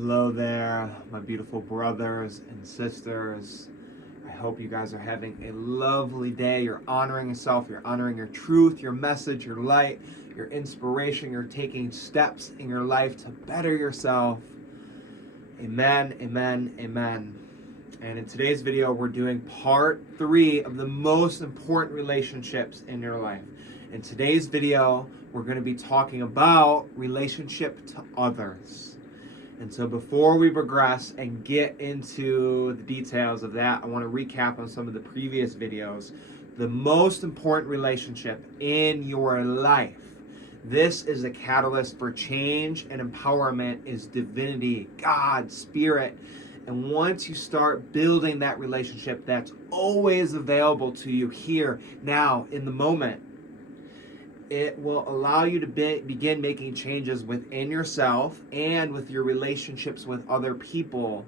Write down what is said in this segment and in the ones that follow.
Hello there, my beautiful brothers and sisters. I hope you guys are having a lovely day. You're honoring yourself, you're honoring your truth, your message, your light, your inspiration. You're taking steps in your life to better yourself. Amen, amen, amen. And in today's video, we're doing part 3 of the most important relationships in your life. In today's video, we're going to be talking about relationship to others. And so before we progress and get into the details of that, I want to recap on some of the previous videos. The most important relationship in your life. This is a catalyst for change and empowerment is divinity, God, spirit. And once you start building that relationship that's always available to you here, now, in the moment, it will allow you to begin making changes within yourself and with your relationships with other people,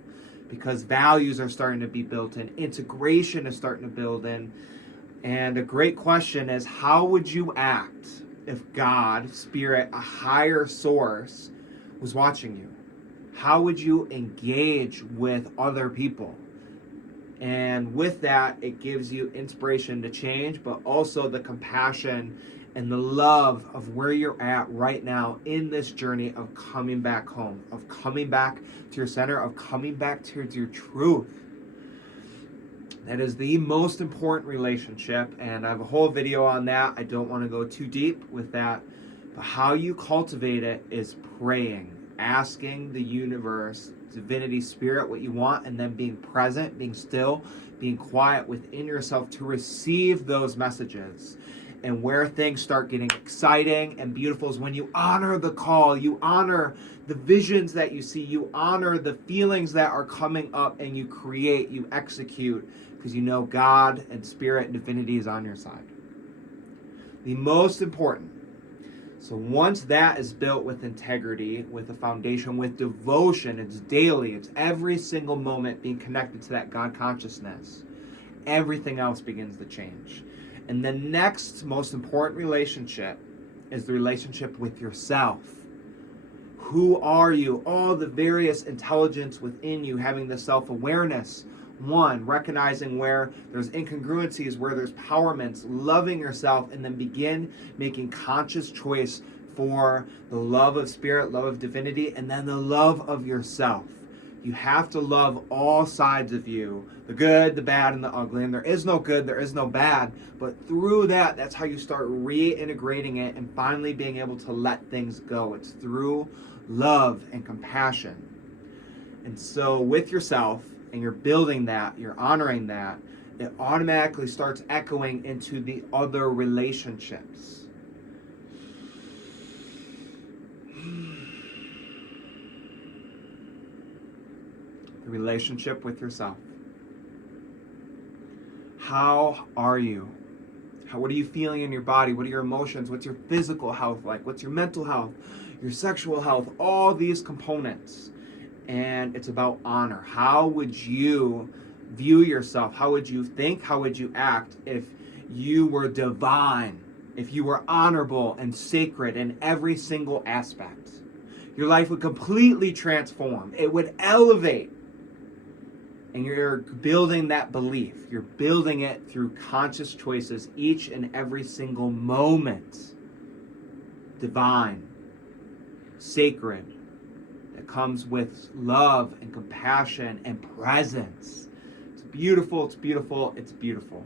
because values are starting to be built in, integration is starting to build in. And a great question is, how would you act if God, spirit, a higher source was watching you? How would you engage with other people? And with that, it gives you inspiration to change, but also the compassion and the love of where you're at right now in this journey of coming back home, of coming back to your center, of coming back towards your truth. That is the most important relationship, and I have a whole video on that. I don't want to go too deep with that, but how you cultivate it is praying, asking the universe, divinity, spirit, what you want, and then being present, being still, being quiet within yourself to receive those messages. And where things start getting exciting and beautiful is when you honor the call, you honor the visions that you see, you honor the feelings that are coming up, and you create, you execute, because you know God and spirit and divinity is on your side. The most important. So once that is built with integrity, with a foundation, with devotion, it's daily, it's every single moment being connected to that God consciousness, everything else begins to change. And the next most important relationship is the relationship with yourself. Who are you? All the various intelligence within you, having the self-awareness. One, recognizing where there's incongruencies, where there's empowerments, loving yourself, and then begin making conscious choice for the love of spirit, love of divinity, and then the love of yourself. You have to love all sides of you, the good, the bad, and the ugly. And there is no good, there is no bad. But through that, that's how you start reintegrating it and finally being able to let things go. It's through love and compassion. And so with yourself, and you're building that, you're honoring that, it automatically starts echoing into the other relationships. The relationship with yourself. How are you? What are you feeling in your body? What are your emotions? What's your physical health like? What's your mental health? Your sexual health? All these components. And it's about honor. How would you view yourself? How would you think? How would you act if you were divine? If you were honorable and sacred in every single aspect? Your life would completely transform. It would elevate. And you're building that belief. You're building it through conscious choices each and every single moment. Divine, sacred, that comes with love and compassion and presence. It's beautiful, it's beautiful, it's beautiful.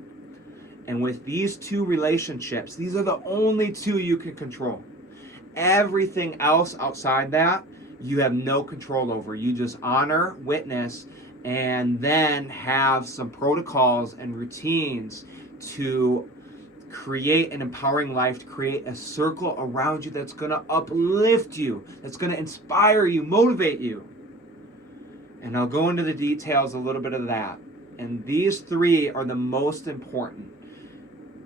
And with these two relationships, these are the only two you can control. Everything else outside that, you have no control over. You just honor, witness, and then have some protocols and routines to create an empowering life, to create a circle around you that's going to uplift you, that's going to inspire you, motivate you. And I'll go into the details a little bit of that. And these three are the most important.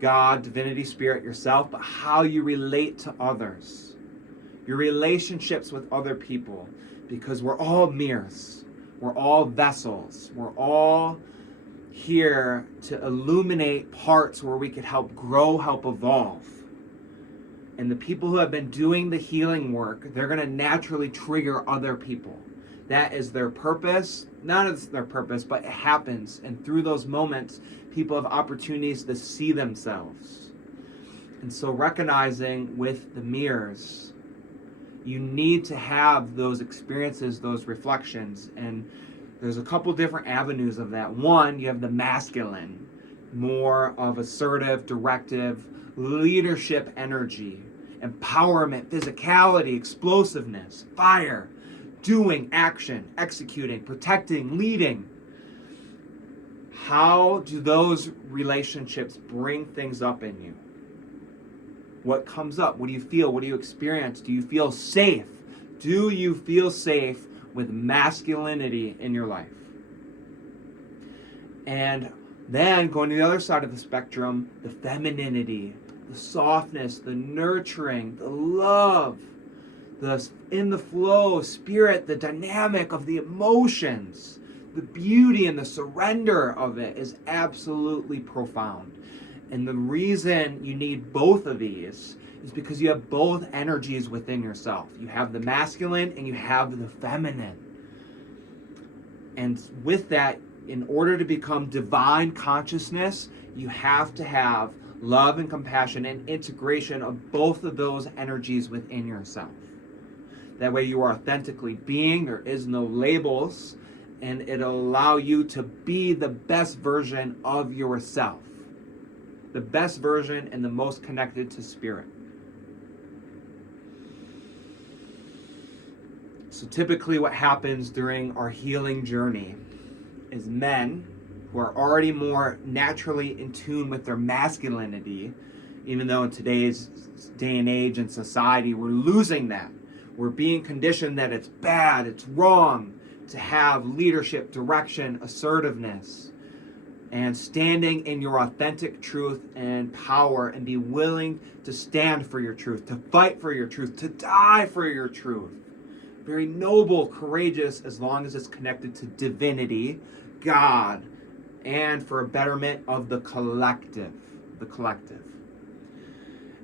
God, divinity, spirit, yourself, but how you relate to others. Your relationships with other people, because we're all mirrors. We're all vessels. We're all here to illuminate parts where we could help grow, help evolve. And the people who have been doing the healing work, they're going to naturally trigger other people. That is their purpose. Not as their purpose, but it happens. And through those moments, people have opportunities to see themselves. And so recognizing with the mirrors, you need to have those experiences, those reflections. And there's a couple different avenues of that. One, you have the masculine, more of assertive, directive, leadership energy, empowerment, physicality, explosiveness, fire, doing, action, executing, protecting, leading. How do those relationships bring things up in you? What comes up? What do you feel? What do you experience? Do you feel safe? Do you feel safe with masculinity in your life? And then going to the other side of the spectrum, the femininity, the softness, the nurturing, the love, the in the flow spirit, the dynamic of the emotions, the beauty and the surrender of it is absolutely profound. And the reason you need both of these is because you have both energies within yourself. You have the masculine and you have the feminine. And with that, in order to become divine consciousness, you have to have love and compassion and integration of both of those energies within yourself. That way you are authentically being, there is no labels, and it'll allow you to be the best version of yourself. The best version and the most connected to spirit. So typically what happens during our healing journey is men who are already more naturally in tune with their masculinity, even though in today's day and age and society we're losing that. We're being conditioned that it's bad, it's wrong to have leadership, direction, assertiveness, and standing in your authentic truth and power and be willing to stand for your truth, to fight for your truth, to die for your truth. Very noble, courageous, as long as it's connected to divinity, God, and for a betterment of the collective.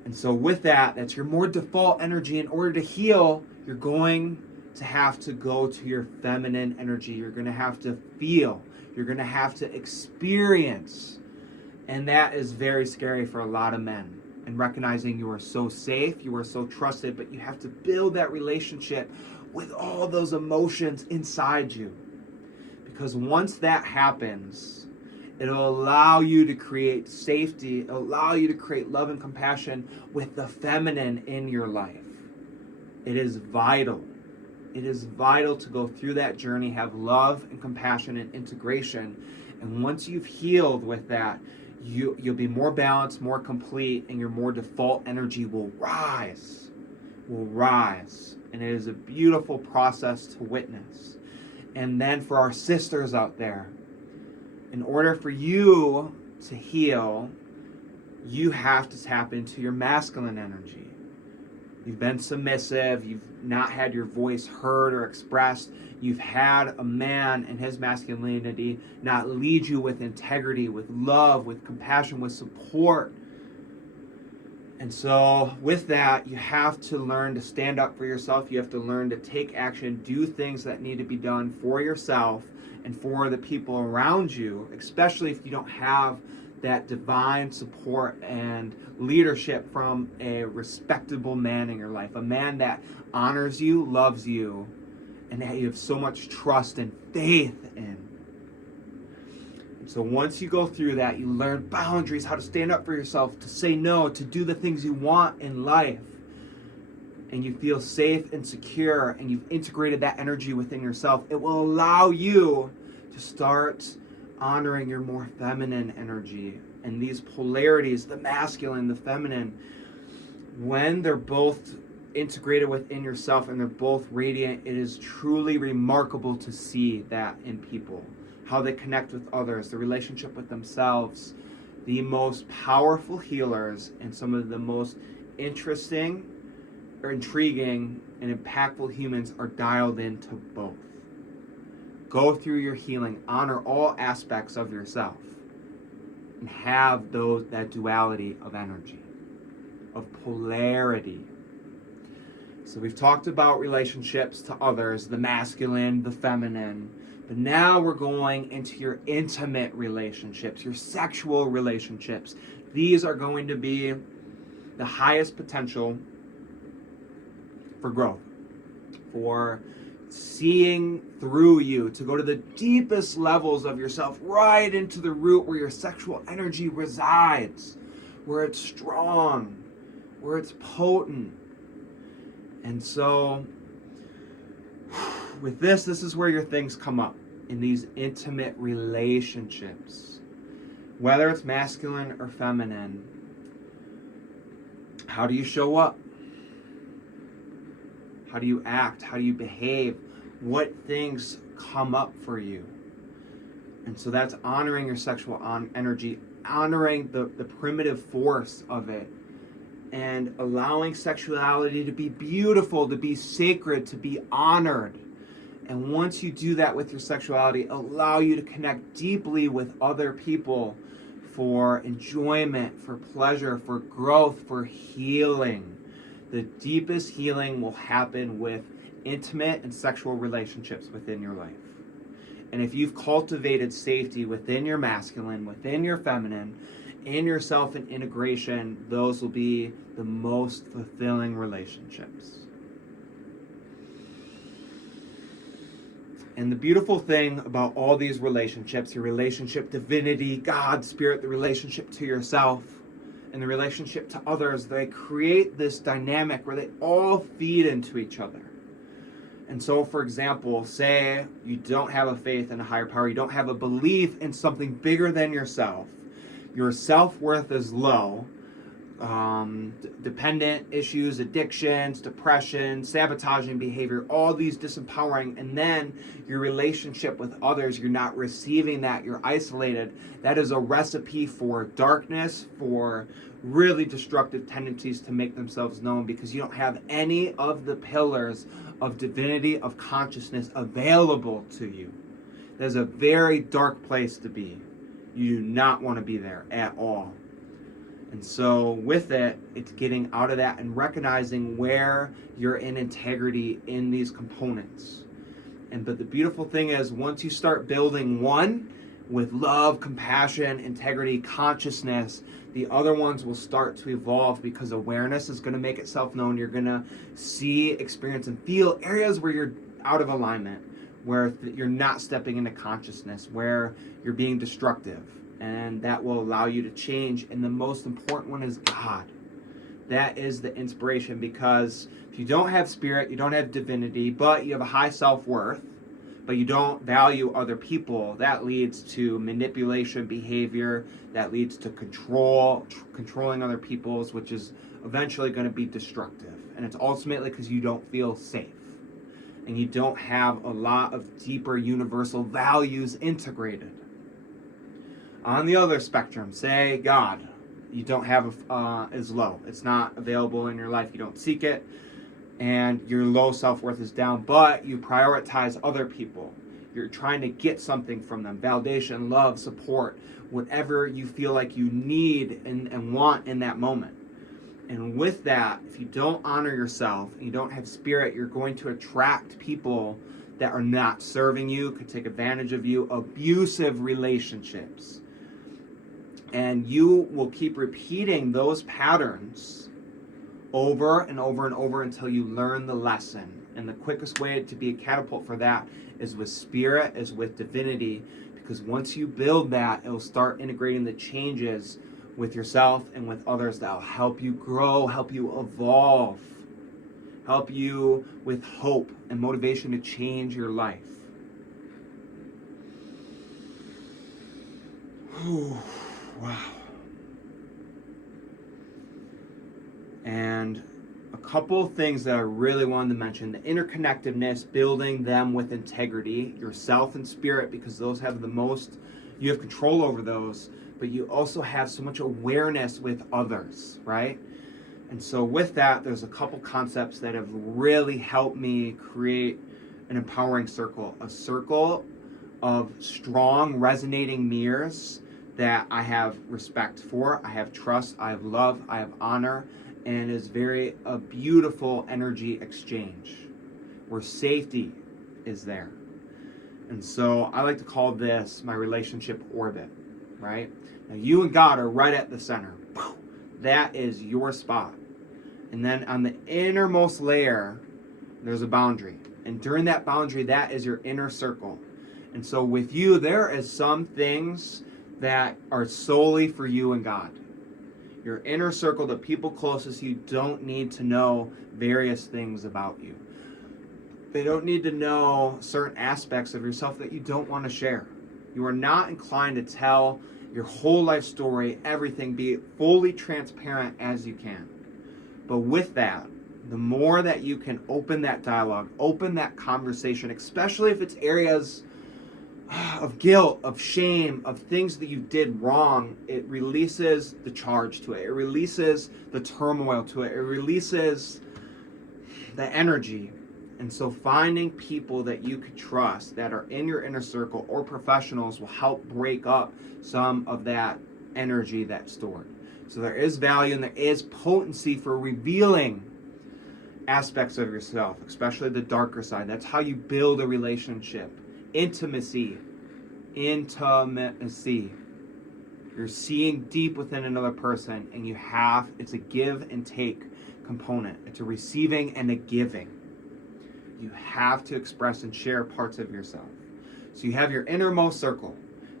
And so with that, that's your more default energy. In order to heal, you're going to have to go to your feminine energy. You're going to have to feel. You're going to have to experience. And that is very scary for a lot of men. And recognizing you are so safe, you are so trusted, but you have to build that relationship with all those emotions inside you. Because once that happens, it'll allow you to create safety, it'll allow you to create love and compassion with the feminine in your life. It is vital. It is vital to go through that journey, have love and compassion and integration. And once you've healed with that, you'll be more balanced, more complete, and your more default energy will rise. And it is a beautiful process to witness. And then for our sisters out there, in order for you to heal, you have to tap into your masculine energy. You've been submissive, you've not had your voice heard or expressed, you've had a man and his masculinity not lead you with integrity, with love, with compassion, with support. And so with that, you have to learn to stand up for yourself. You have to learn to take action, do things that need to be done for yourself and for the people around you, especially if you don't have that divine support and leadership from a respectable man in your life, a man that honors you, loves you, and that you have so much trust and faith in. And so once you go through that, you learn boundaries, how to stand up for yourself, to say no, to do the things you want in life, and you feel safe and secure, and you've integrated that energy within yourself, it will allow you to start honoring your more feminine energy. And these polarities, the masculine, the feminine, when they're both integrated within yourself and they're both radiant, it is truly remarkable to see that in people, how they connect with others, the relationship with themselves. The most powerful healers and some of the most interesting or intriguing and impactful humans are dialed into both. Go through your healing, honor all aspects of yourself, and have that duality of energy, of polarity. So we've talked about relationships to others, the masculine, the feminine, but now we're going into your intimate relationships, your sexual relationships. These are going to be the highest potential for growth, for seeing through you, to go to the deepest levels of yourself, right into the root where your sexual energy resides, where it's strong, where it's potent. And so with this is where your things come up in these intimate relationships. Whether it's masculine or feminine, how do you show up? How do you act? How do you behave? What things come up for you? And so that's honoring your sexual energy, honoring the primitive force of it, and allowing sexuality to be beautiful, to be sacred, to be honored. And once you do that with your sexuality, allow you to connect deeply with other people for enjoyment, for pleasure, for growth, for healing. The deepest healing will happen with intimate and sexual relationships within your life. And if you've cultivated safety within your masculine, within your feminine, in yourself and integration, those will be the most fulfilling relationships. And the beautiful thing about all these relationships, your relationship, divinity, God, spirit, the relationship to yourself, and the relationship to others, they create this dynamic where they all feed into each other. And so, for example, say you don't have a faith in a higher power, you don't have a belief in something bigger than yourself, your self-worth is low, dependent issues, addictions, depression, sabotaging behavior, all these disempowering, and then your relationship with others, you're not receiving that, you're isolated. That is a recipe for darkness, for really destructive tendencies to make themselves known, because you don't have any of the pillars of divinity, of consciousness available to you. There's a very dark place to be. You do not want to be there at all. And so with it, it's getting out of that and recognizing where you're in integrity in these components. But the beautiful thing is, once you start building one with love, compassion, integrity, consciousness, the other ones will start to evolve, because awareness is going to make itself known. You're going to see, experience, and feel areas where you're out of alignment, where you're not stepping into consciousness, where you're being destructive. And that will allow you to change. And the most important one is God. That is the inspiration, because if you don't have spirit, you don't have divinity, but you have a high self-worth, but you don't value other people, that leads to manipulation behavior, that leads to controlling other people's, which is eventually going to be destructive. And it's ultimately because you don't feel safe. And you don't have a lot of deeper universal values integrated. On the other spectrum, say God, you don't have is low. It's not available in your life. You don't seek it, and your low self-worth is down, but you prioritize other people. You're trying to get something from them, validation, love, support, whatever you feel like you need and want in that moment. And with that, if you don't honor yourself, and you don't have spirit, you're going to attract people that are not serving you, could take advantage of you, abusive relationships. And you will keep repeating those patterns over and over and over until you learn the lesson. And the quickest way to be a catapult for that is with spirit, is with divinity, because once you build that, it will start integrating the changes with yourself and with others that will help you grow, help you evolve, help you with hope and motivation to change your life. Wow. And a couple of things that I really wanted to mention: the interconnectedness, building them with integrity, yourself and spirit, because those have the most, you have control over those, but you also have so much awareness with others, right? And so with that, there's a couple concepts that have really helped me create an empowering circle, a circle of strong, resonating mirrors that I have respect for, I have trust, I have love, I have honor, and is a beautiful energy exchange where safety is there. And so I like to call this my relationship orbit, right? Now you and God are right at the center. That is your spot. And then on the innermost layer, there's a boundary. And during that boundary, that is your inner circle. And so with you, there is some things that are solely for you and God. Your inner circle, the people closest to you, don't need to know various things about you. They don't need to know certain aspects of yourself that you don't want to share. You are not inclined to tell your whole life story, everything, be fully transparent as you can. But with that, the more that you can open that dialogue, open that conversation, especially if it's areas of guilt, of shame, of things that you did wrong, it releases the charge to it. It releases the turmoil to it. It releases the energy. And so finding people that you could trust that are in your inner circle or professionals will help break up some of that energy that's stored. So there is value and there is potency for revealing aspects of yourself, especially the darker side. That's how you build a relationship. Intimacy. You're seeing deep within another person, and it's a give and take component. It's a receiving and a giving. You have to express and share parts of yourself. So you have your innermost circle,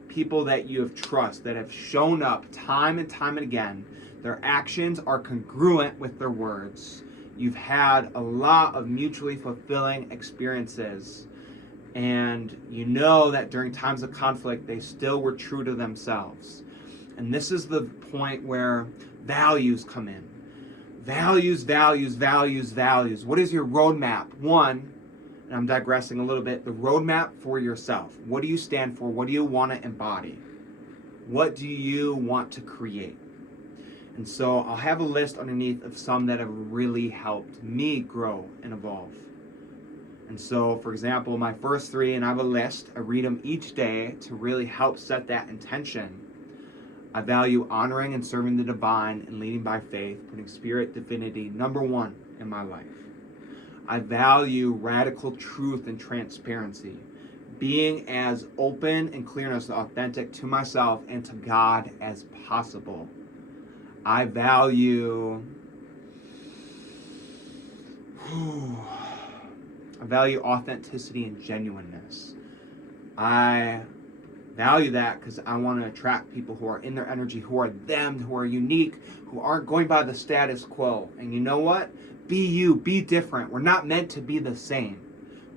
people that you have trust, that have shown up time and time and again. Their actions are congruent with their words. You've had a lot of mutually fulfilling experiences, and you know that during times of conflict, they still were true to themselves. And this is the point where values come in. Values. What is your roadmap? One, and I'm digressing a little bit, the roadmap for yourself. What do you stand for? What do you want to embody? What do you want to create? And so I'll have a list underneath of some that have really helped me grow and evolve. And so, for example, my first three, and I have a list, I read them each day to really help set that intention. I value honoring and serving the divine and leading by faith, putting spirit, divinity, number one in my life. I value radical truth and transparency, being as open and clear and as authentic to myself and to God as possible. I value authenticity and genuineness. I value that because I want to attract people who are in their energy, who are them, who are unique, who aren't going by the status quo. And you know what? Be you, be different. We're not meant to be the same.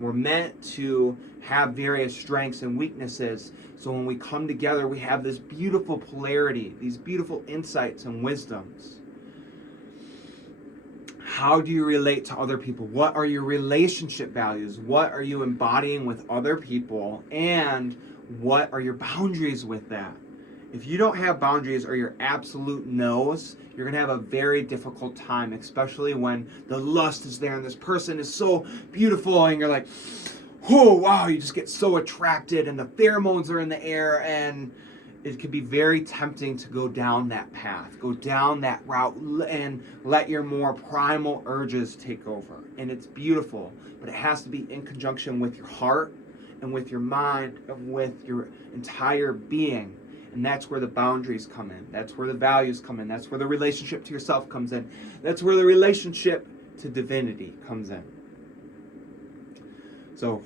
We're meant to have various strengths and weaknesses. So when we come together, we have this beautiful polarity, these beautiful insights and wisdoms. How do you relate to other people? What are your relationship values? What are you embodying with other people? And what are your boundaries with that? If you don't have boundaries or your absolute no's, you're going to have a very difficult time, especially when the lust is there and this person is so beautiful and you're like, oh, wow, you just get so attracted and the pheromones are in the air, and it can be very tempting to go down that path, go down that route and let your more primal urges take over. And it's beautiful, but it has to be in conjunction with your heart and with your mind and with your entire being. And that's where the boundaries come in. That's where the values come in. That's where the relationship to yourself comes in. That's where the relationship to divinity comes in. So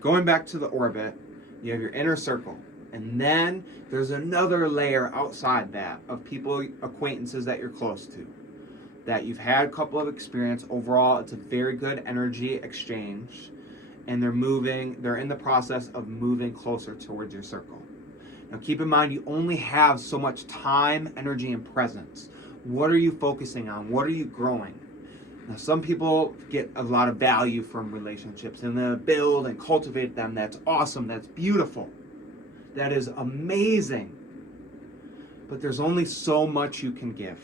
going back to the orbit, you have your inner circle. And then there's another layer outside that of people, acquaintances that you're close to, that you've had a couple of experience. Overall, it's a very good energy exchange. And they're in the process of moving closer towards your circle. Now keep in mind, you only have so much time, energy, and presence. What are you focusing on? What are you growing? Now some people get a lot of value from relationships and they build and cultivate them. That's awesome. That's beautiful. That is amazing. But there's only so much you can give.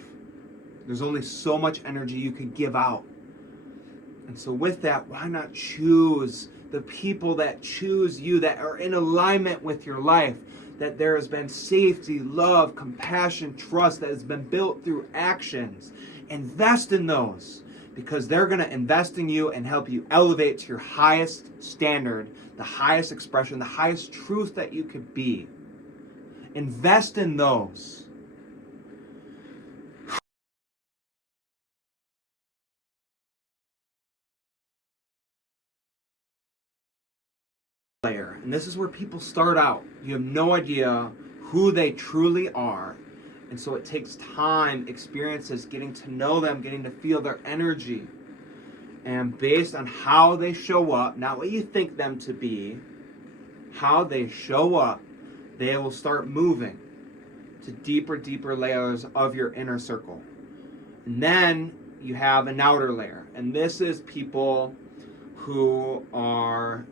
There's only so much energy you can give out. And so with that, why not choose the people that choose you, that are in alignment with your life, that there has been safety, love, compassion, trust that has been built through actions Invest in those, because they're going to invest in you and help you elevate to your highest standard, the highest expression, the highest truth that you could be. Invest in those. Layer. And this is where people start out. You have no idea who they truly are. And so it takes time, experiences, getting to know them, getting to feel their energy. And based on how they show up, not what you think them to be, how they show up, they will start moving to deeper layers of your inner circle. And then you have an outer layer. And this is people who are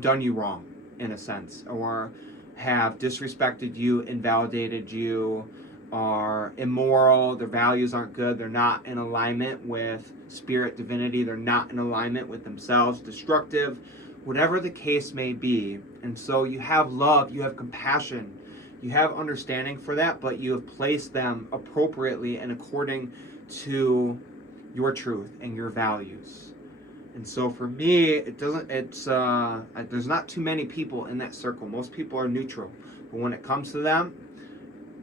done you wrong, in a sense, or have disrespected you, invalidated you, are immoral, their values aren't good, they're not in alignment with spirit, divinity, they're not in alignment with themselves, destructive, whatever the case may be. And so you have love, you have compassion, you have understanding for that, but you have placed them appropriately and according to your truth and your values. And so for me, there's not too many people in that circle. Most people are neutral. But when it comes to them,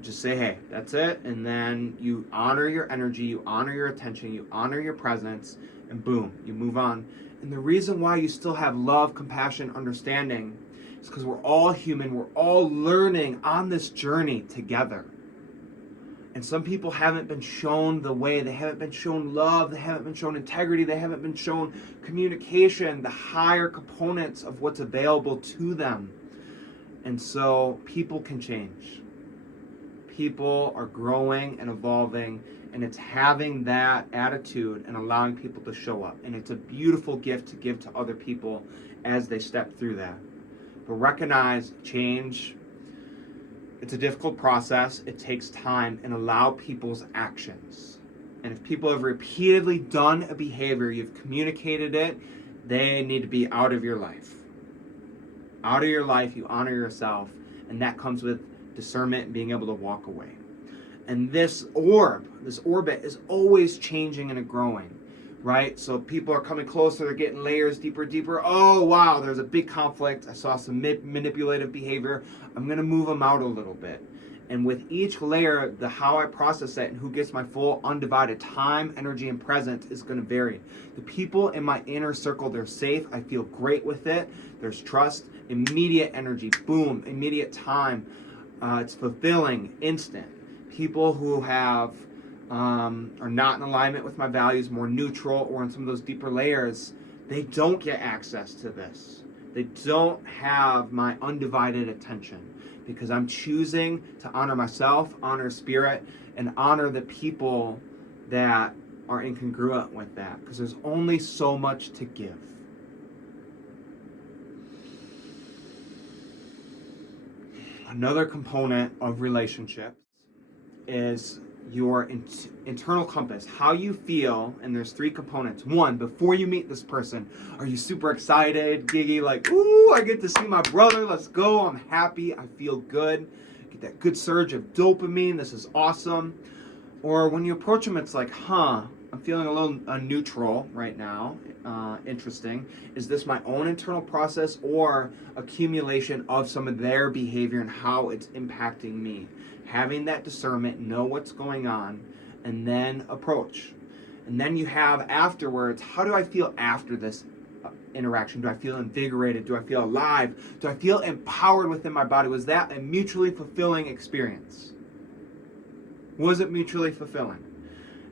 just say, hey, that's it. And then you honor your energy, you honor your attention, you honor your presence, and boom, you move on. And the reason why you still have love, compassion, understanding is because we're all human. We're all learning on this journey together. And some people haven't been shown the way. They haven't been shown love. They haven't been shown integrity. They haven't been shown communication, the higher components of what's available to them. And so people can change. People are growing and evolving, and it's having that attitude and allowing people to show up. And it's a beautiful gift to give to other people as they step through that. But recognize change. It's a difficult process. It takes time, and allow people's actions. And if people have repeatedly done a behavior, you've communicated it, they need to be out of your life. Out of your life, you honor yourself, and that comes with discernment and being able to walk away. And this orbit is always changing and growing, right? So people are coming closer, they're getting layers deeper. Oh, wow, there's a big conflict. I saw some manipulative behavior. I'm going to move them out a little bit. And with each layer, how I process it and who gets my full undivided time, energy, and presence is going to vary. The people in my inner circle, they're safe. I feel great with it. There's trust, immediate energy, boom, immediate time. It's fulfilling, instant. People who are not in alignment with my values, more neutral, or in some of those deeper layers, they don't get access to this. They don't have my undivided attention, because I'm choosing to honor myself, honor spirit, and honor the people that are incongruent with that, because there's only so much to give. Another component of relationships is your internal compass, how you feel. And there's three components. One, before you meet this person, are you super excited, giggy, like, ooh, I get to see my brother, let's go, I'm happy, I feel good, get that good surge of dopamine, this is awesome. Or when you approach them, it's like, I'm feeling a little neutral right now. Interesting. Is this my own internal process or accumulation of some of their behavior and how it's impacting me? Having that discernment, know what's going on, and then approach. And then you have afterwards, how do I feel after this interaction? Do I feel invigorated? Do I feel alive? Do I feel empowered within my body? Was that a mutually fulfilling experience? Was it mutually fulfilling?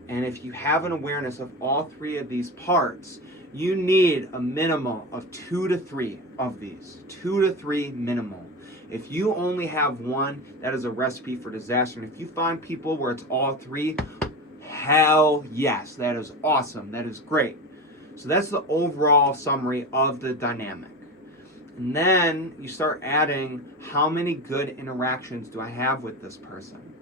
And if you have an awareness of all three of these parts, you need a minimum of 2 to 3 of these. 2 to 3 minimal. If you only have one, that is a recipe for disaster. And if you find people where it's all three, hell yes, that is awesome. That is great. So that's the overall summary of the dynamic. And then you start adding, how many good interactions do I have with this person?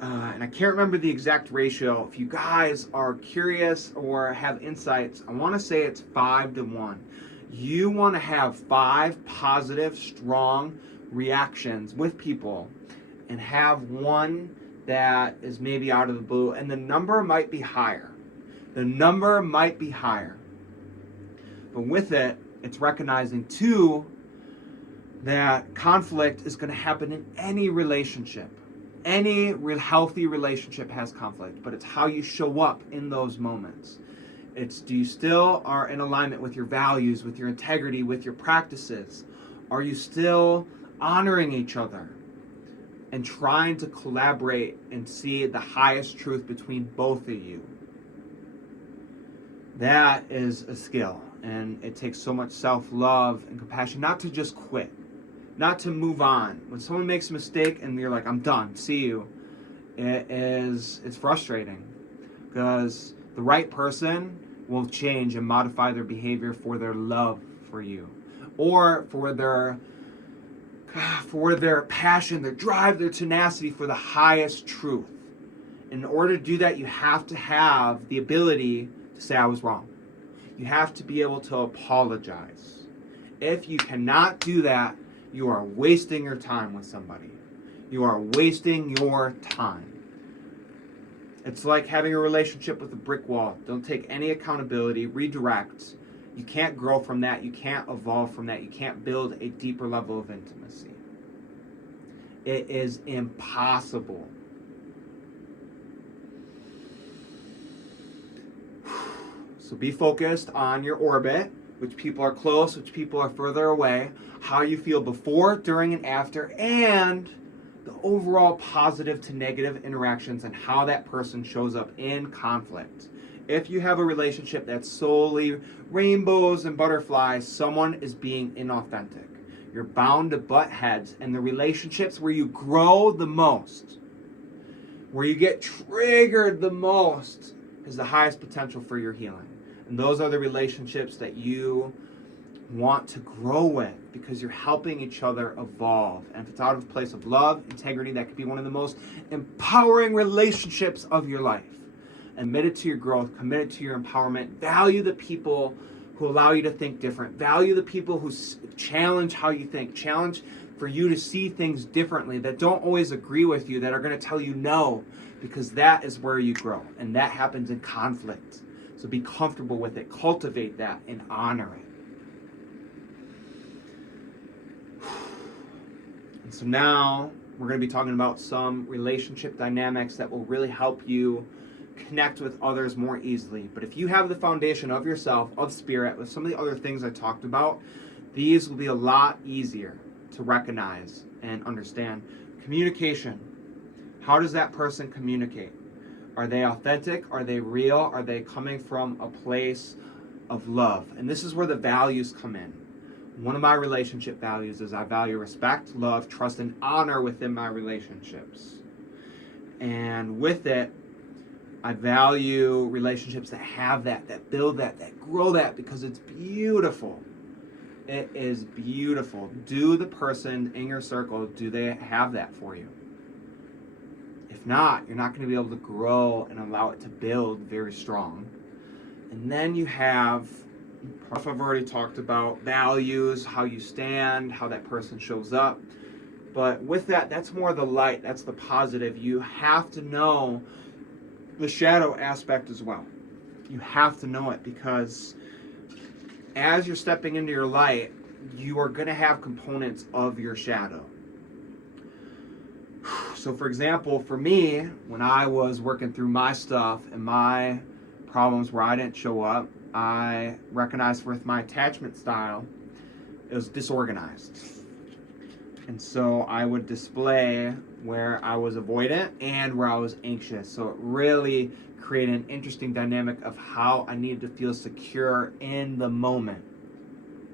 And I can't remember the exact ratio. If you guys are curious or have insights, I want to say it's 5 to 1. You want to have 5 positive, strong reactions with people and have 1 that is maybe out of the blue, and the number might be higher. The number might be higher. But with it, it's recognizing too that conflict is going to happen in any relationship. Any healthy relationship has conflict, but it's how you show up in those moments. It's, do you still are in alignment with your values, with your integrity, with your practices? Are you still honoring each other and trying to collaborate and see the highest truth between both of you? That is a skill, and it takes so much self-love and compassion not to just quit, not to move on. When someone makes a mistake and you're like, I'm done, see you, it's frustrating, because the right person will change and modify their behavior for their love for you, or for their passion, their drive, their tenacity for the highest truth. In order to do that, you have to have the ability to say, I was wrong. You have to be able to apologize. If you cannot do that, you are wasting your time with somebody. You are wasting your time. It's like having a relationship with a brick wall. Don't take any accountability, redirect. You can't grow from that. You can't evolve from that. You can't build a deeper level of intimacy. It is impossible. So be focused on your orbit, which people are close, which people are further away, how you feel before, during, and after, and the overall positive to negative interactions and how that person shows up in conflict. If you have a relationship that's solely rainbows and butterflies, someone is being inauthentic. You're bound to butt heads, and the relationships where you grow the most, where you get triggered the most, is the highest potential for your healing. And those are the relationships that you want to grow with, because you're helping each other evolve. And if it's out of a place of love, integrity, that could be one of the most empowering relationships of your life. Committed to your growth, committed to your empowerment. Value the people who allow you to think different. Value the people who challenge how you think. Challenge for you to see things differently, that don't always agree with you, that are going to tell you no, because that is where you grow. And that happens in conflict. So be comfortable with it. Cultivate that and honor it. And so now we're going to be talking about some relationship dynamics that will really help you connect with others more easily. But if you have the foundation of yourself, of spirit, with some of the other things I talked about, these will be a lot easier to recognize and understand. Communication. How does that person communicate? Are they authentic? Are they real? Are they coming from a place of love? And this is where the values come in. One of my relationship values is I value respect, love, trust, and honor within my relationships. And with it, I value relationships that have that build that grow that, because it's beautiful. It is beautiful. Do the person in your circle, do they have that for you? If not, you're not going to be able to grow and allow it to build very strong. And then you have, I've already talked about values, how you stand, how that person shows up. But with that, that's more the light, that's the positive. You have to know the shadow aspect as well. You have to know it, because as you're stepping into your light, you are going to have components of your shadow. So for example, for me, when I was working through my stuff and my problems where I didn't show up, I recognized with my attachment style, it was disorganized. And so I would display where I was avoidant and where I was anxious. So it really created an interesting dynamic of how I needed to feel secure in the moment.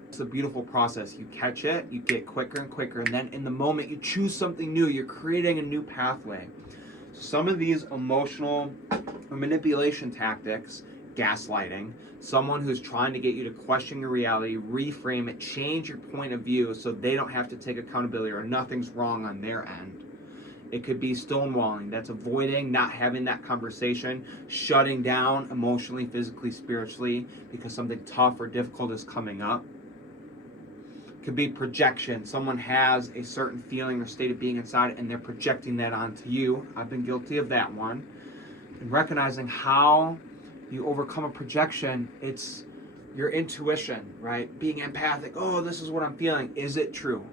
It's a beautiful process. You catch it, you get quicker and quicker, and then in the moment you choose something new. You're creating a new pathway. Some of these emotional or manipulation tactics, gaslighting, someone who's trying to get you to question your reality, reframe it, change your point of view so they don't have to take accountability or nothing's wrong on their end. It could be stonewalling. That's avoiding, not having that conversation, shutting down emotionally, physically, spiritually, because something tough or difficult is coming up. Could be projection. Someone has a certain feeling or state of being inside and they're projecting that onto you. I've been guilty of that one. And recognizing how you overcome a projection, it's your intuition, right? Being empathic. Oh, this is what I'm feeling. Is it true?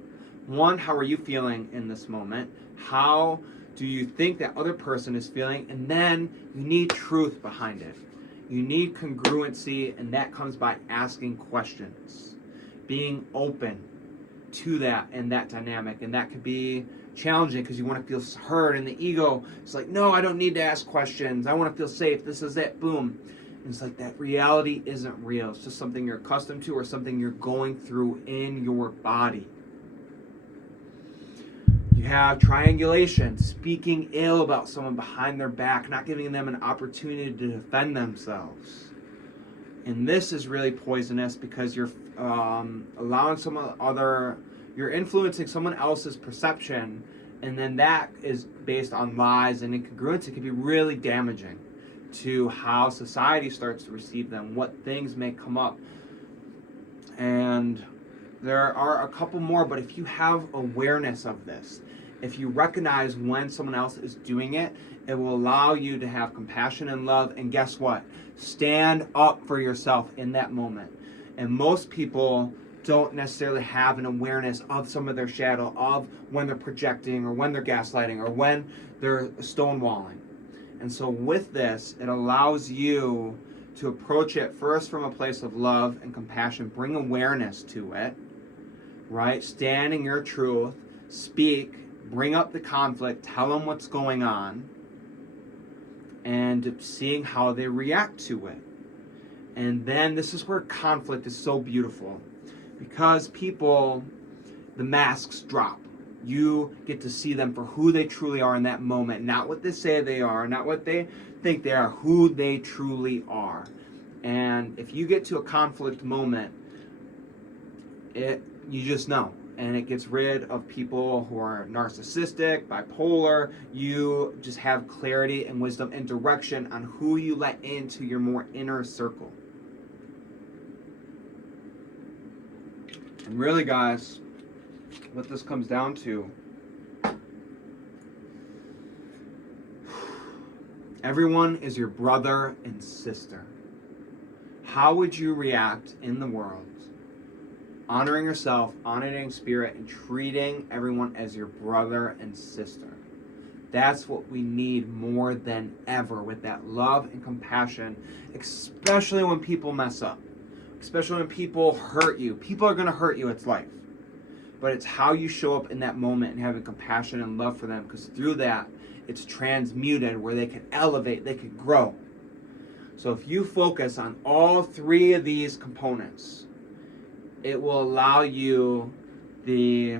One, how are you feeling in this moment? How do you think that other person is feeling? And then you need truth behind it. You need congruency, and that comes by asking questions, being open to that and that dynamic. And that could be challenging because you want to feel heard, and the ego is like, no, I don't need to ask questions. I want to feel safe. This is it. Boom. And it's like that reality isn't real. It's just something you're accustomed to or something you're going through in your body. You have triangulation, speaking ill about someone behind their back, not giving them an opportunity to defend themselves. And this is really poisonous because you're you're influencing someone else's perception, and then that is based on lies and incongruence. It can be really damaging to how society starts to receive them, what things may come up. And there are a couple more, but if you have awareness of this, if you recognize when someone else is doing it, it will allow you to have compassion and love. And guess what? Stand up for yourself in that moment. And most people don't necessarily have an awareness of some of their shadow, of when they're projecting or when they're gaslighting or when they're stonewalling. And so with this, it allows you to approach it first from a place of love and compassion, bring awareness to it, right? Stand in your truth, speak, bring up the conflict, tell them what's going on, and seeing how they react to it. And then this is where conflict is so beautiful, because people, the masks drop. You get to see them for who they truly are in that moment, not what they say they are, not what they think they are, who they truly are. And if you get to a conflict moment, you just know. And it gets rid of people who are narcissistic, bipolar. You just have clarity and wisdom and direction on who you let into your more inner circle. And really, guys, what this comes down to, everyone is your brother and sister. How would you react in the world, honoring yourself, honoring spirit, and treating everyone as your brother and sister? That's what we need more than ever, with that love and compassion, especially when people mess up, especially when people hurt you. People are going to hurt you, it's life. But it's how you show up in that moment and having compassion and love for them, because through that, it's transmuted where they can elevate, they can grow. So if you focus on all three of these components, it will allow you the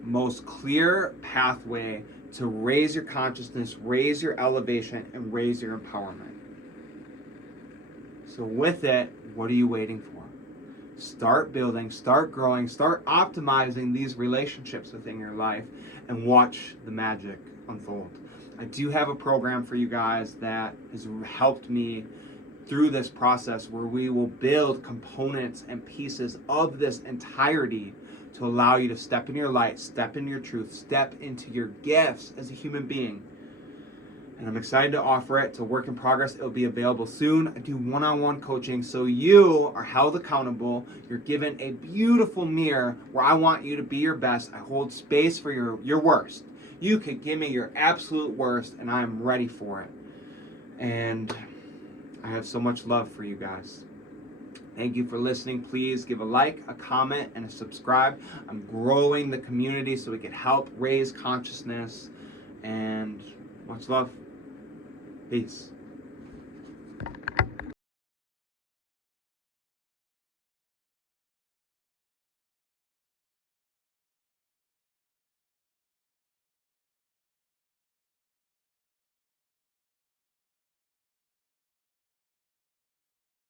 most clear pathway to raise your consciousness, raise your elevation, and raise your empowerment. So with it, what are you waiting for? Start building, start growing, start optimizing these relationships within your life, and watch the magic unfold. I do have a program for you guys that has helped me through this process, where we will build components and pieces of this entirety to allow you to step in your light, step in your truth, step into your gifts as a human being. And I'm excited to offer it. It's a work in progress. It'll be available soon. I do one-on-one coaching, so you are held accountable. You're given a beautiful mirror where I want you to be your best. I hold space for your worst. You can give me your absolute worst, and I am ready for it. And I have so much love for you guys. Thank you for listening. Please give a like, a comment, and a subscribe. I'm growing the community so we can help raise consciousness. And much love. Peace.